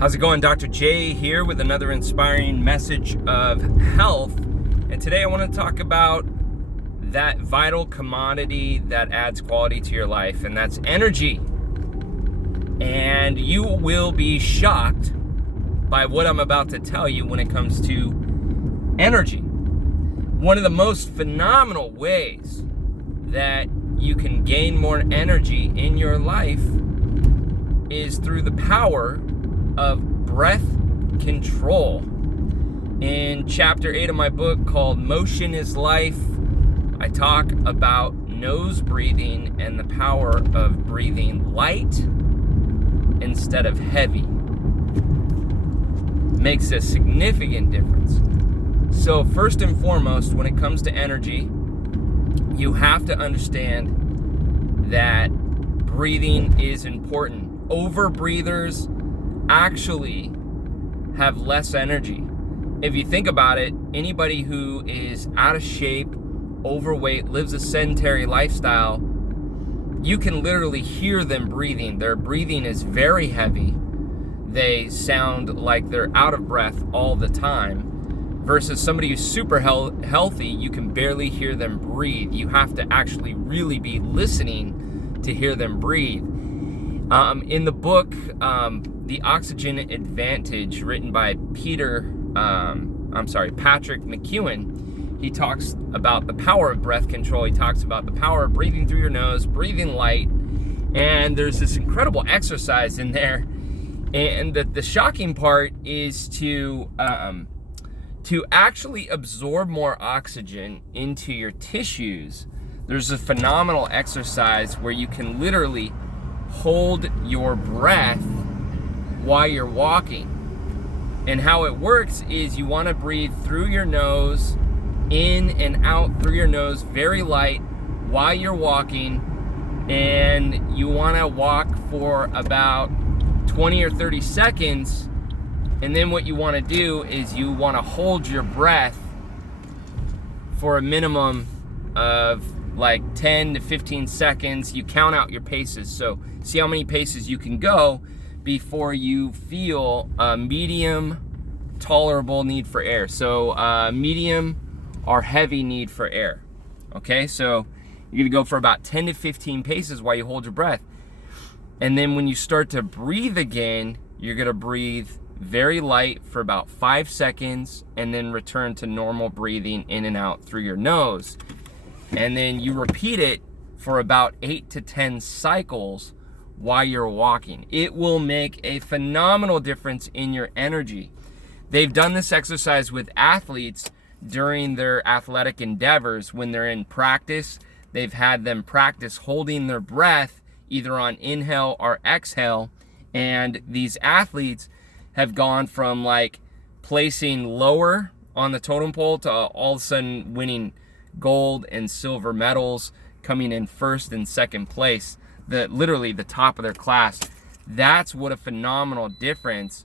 How's it going? Dr. J here with another inspiring message of health. And today I want to talk about that vital commodity that adds quality to your life, and that's energy. And you will be shocked by what I'm about to tell you when it comes to energy. One of the most phenomenal ways that you can gain more energy in your life is through the power of breath control. In chapter 8 of my book called Motion is Life, I talk about nose breathing and the power of breathing light instead of heavy. Makes a significant difference. So first and foremost, when it comes to energy, you have to understand that breathing is important. Overbreathers actually have less energy. If you think about it, anybody who is out of shape, overweight, lives a sedentary lifestyle, you can literally hear them breathing. Their breathing is very heavy. They sound like they're out of breath all the time. Versus somebody who's super healthy, you can barely hear them breathe. You have to actually really be listening to hear them breathe. In the book, The Oxygen Advantage, written by Patrick McKeown, he talks about the power of breath control. He talks about the power of breathing through your nose, breathing light, and there's this incredible exercise in there. And the shocking part is to actually absorb more oxygen into your tissues. There's a phenomenal exercise where you can literally hold your breath while you're walking. And how it works is you want to breathe through your nose, in and out through your nose, very light while you're walking. And you want to walk for about 20 or 30 seconds. And then what you want to do is you want to hold your breath for a minimum of like 10 to 15 seconds. You count out your paces. So see how many paces you can go before you feel a medium tolerable need for air. So medium or heavy need for air. Okay, so you're gonna go for about 10 to 15 paces while you hold your breath. And then when you start to breathe again, you're gonna breathe very light for about 5 seconds and then return to normal breathing in and out through your nose. And then you repeat it for about 8 to 10 cycles while you're walking. It will make a phenomenal difference in your energy. They've done this exercise with athletes during their athletic endeavors. When they're in practice, they've had them practice holding their breath either on inhale or exhale. And these athletes have gone from like placing lower on the totem pole to all of a sudden winning gold and silver medals, coming in first and second place, literally the top of their class. That's what a phenomenal difference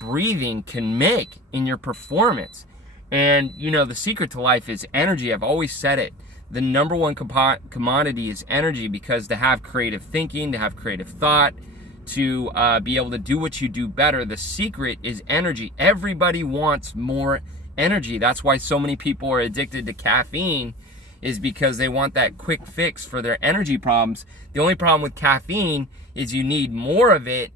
breathing can make in your performance. And you know, the secret to life is energy. I've always said it. The number one commodity is energy, because to have creative thinking, to have creative thought, to be able to do what you do better, the secret is energy. Everybody wants more energy. That's why so many people are addicted to caffeine, is because they want that quick fix for their energy problems. The only problem with caffeine is you need more of it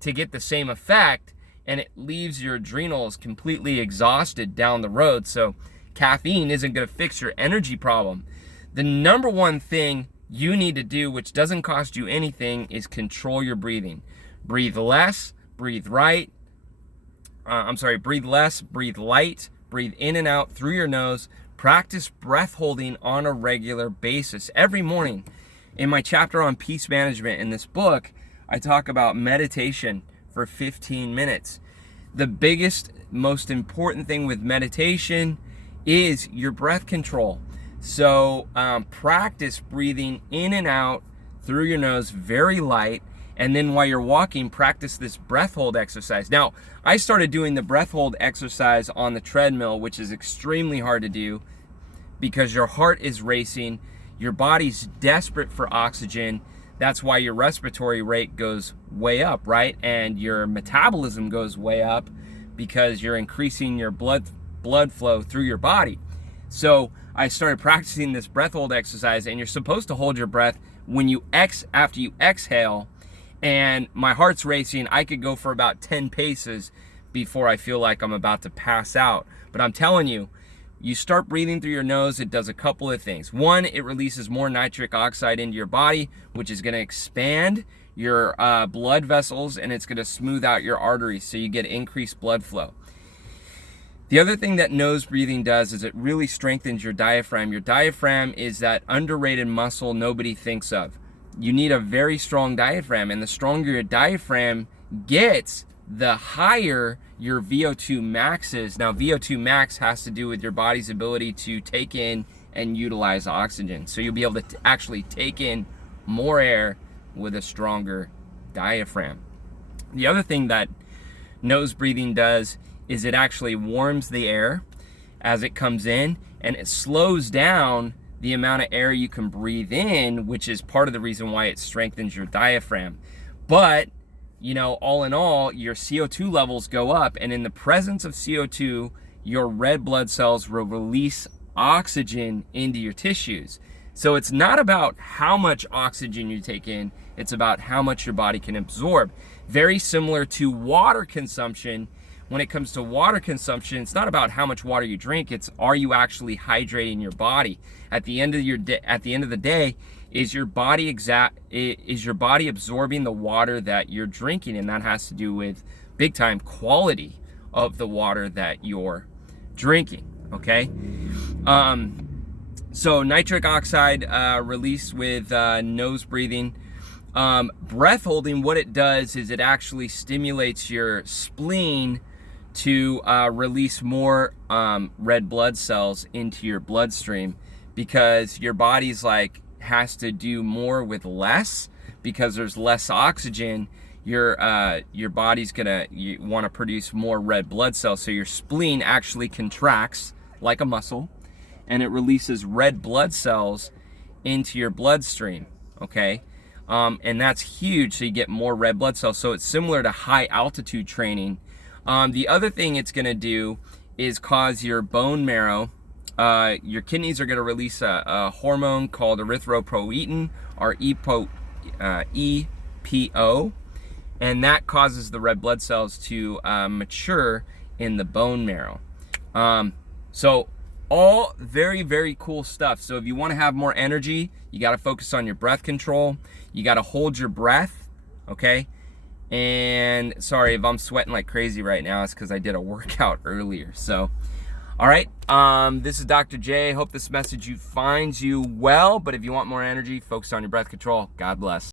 to get the same effect, and it leaves your adrenals completely exhausted down the road. So caffeine isn't going to fix your energy problem. The number one thing you need to do, which doesn't cost you anything, is control your breathing. Breathe less, breathe right. Breathe less, breathe light, breathe in and out through your nose. Practice breath holding on a regular basis every morning. In my chapter on peace management in this book, I talk about meditation for 15 minutes. The biggest, most important thing with meditation is your breath control. So practice breathing in and out through your nose very light, and then while you're walking, practice this breath hold exercise. Now, I started doing the breath hold exercise on the treadmill, which is extremely hard to do because your heart is racing, your body's desperate for oxygen, That's why your respiratory rate goes way up, right? And your metabolism goes way up because you're increasing your blood flow through your body. So I started practicing this breath hold exercise, and you're supposed to hold your breath when you after you exhale. And my heart's racing. I could go for about 10 paces before I feel like I'm about to pass out. But I'm telling you, you start breathing through your nose, it does a couple of things. One, it releases more nitric oxide into your body, which is going to expand your blood vessels, and it's going to smooth out your arteries, so you get increased blood flow. The other thing that nose breathing does is it really strengthens your diaphragm. Your diaphragm is that underrated muscle nobody thinks of. You need a very strong diaphragm, and the stronger your diaphragm gets, the higher your VO2 max is. Now, VO2 max has to do with your body's ability to take in and utilize oxygen. So you'll be able to actually take in more air with a stronger diaphragm. The other thing that nose breathing does is it actually warms the air as it comes in, and it slows down the amount of air you can breathe in, which is part of the reason why it strengthens your diaphragm. But, you know, all in all, your CO2 levels go up, and in the presence of CO2, your red blood cells will release oxygen into your tissues. So it's not about how much oxygen you take in, it's about how much your body can absorb. Very similar to water consumption. When it comes to water consumption, it's not about how much water you drink, it's are you actually hydrating your body? At the end of the day, is your body absorbing the water that you're drinking? And that has to do with big time quality of the water that you're drinking, okay? So nitric oxide release with nose breathing. Breath holding, what it does is it actually stimulates your spleen to release more red blood cells into your bloodstream, because your body's like has to do more with less because there's less oxygen. Your body's gonna want to produce more red blood cells, so your spleen actually contracts like a muscle, and it releases red blood cells into your bloodstream. Okay, and that's huge. So you get more red blood cells. So it's similar to high altitude training. The other thing it's going to do is cause your bone marrow, your kidneys are going to release a hormone called erythropoietin, or EPO, and that causes the red blood cells to mature in the bone marrow. So all very, very cool stuff. So if you want to have more energy, you got to focus on your breath control. You got to hold your breath, okay? And sorry if I'm sweating like crazy right now, it's because I did a workout earlier. So, all right, this is Dr. J. Hope this message finds you well, but if you want more energy, focus on your breath control. God bless.